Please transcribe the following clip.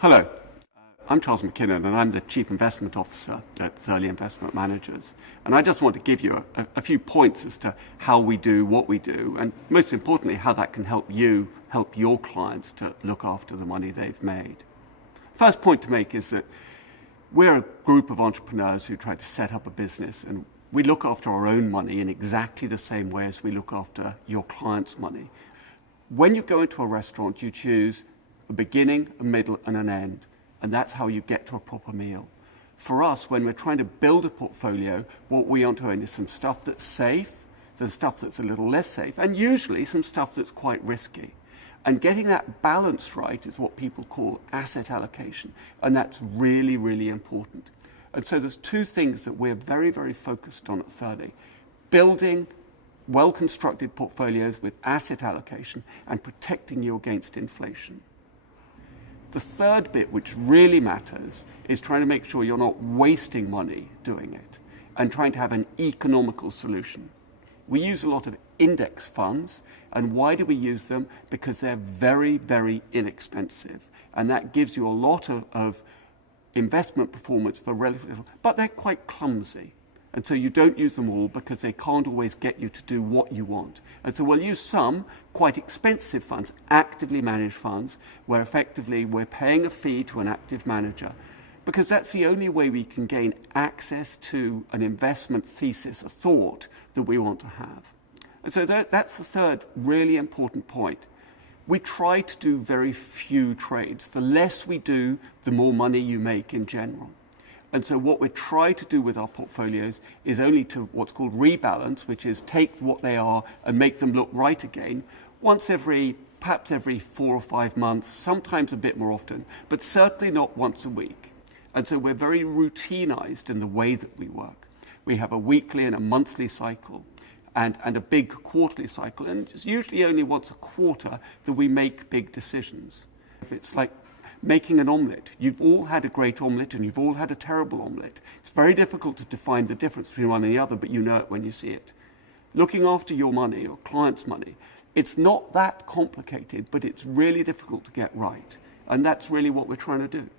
Hello, I'm Charles McKinnon and I'm the Chief Investment Officer at Thurleigh Investment Managers. And I just want to give you a few points as to how we do what we do, and most importantly, how that can help you help your clients to look after the money they've made. First point to make is that we're a group of entrepreneurs who try to set up a business, and we look after our own money in exactly the same way as we look after your client's money. When you go into a restaurant, you choose a beginning, a middle, and an end. And that's how you get to a proper meal. For us, when we're trying to build a portfolio, what we want to own is some stuff that's safe, there's stuff that's a little less safe, and usually some stuff that's quite risky. And getting that balance right is what people call asset allocation. And that's really, really important. And so there's two things that we're very, very focused on at Thurleigh: building well-constructed portfolios with asset allocation and protecting you against inflation. The third bit, which really matters, is trying to make sure you're not wasting money doing it and trying to have an economical solution. We use a lot of index funds, and why do we use them? Because they're very, very inexpensive, and that gives you a lot of investment performance for relatively little, but they're quite clumsy. And so you don't use them all because they can't always get you to do what you want. And so we'll use some quite expensive funds, actively managed funds, where effectively we're paying a fee to an active manager, because that's the only way we can gain access to an investment thesis, a thought that we want to have. And so that's the third really important point. We try to do very few trades. The less we do, the more money you make in general. And so what we try to do with our portfolios is only to what's called rebalance, which is take what they are and make them look right again perhaps every 4 or 5 months, sometimes a bit more often, but certainly not once a week. And so we're very routinized in the way that we work. We have a weekly and a monthly cycle and a big quarterly cycle, and it's usually only once a quarter that we make big decisions. If it's like making an omelette. You've all had a great omelette and you've all had a terrible omelette. It's very difficult to define the difference between one and the other, but you know it when you see it. Looking after your money, your client's money, it's not that complicated, but it's really difficult to get right. And that's really what we're trying to do.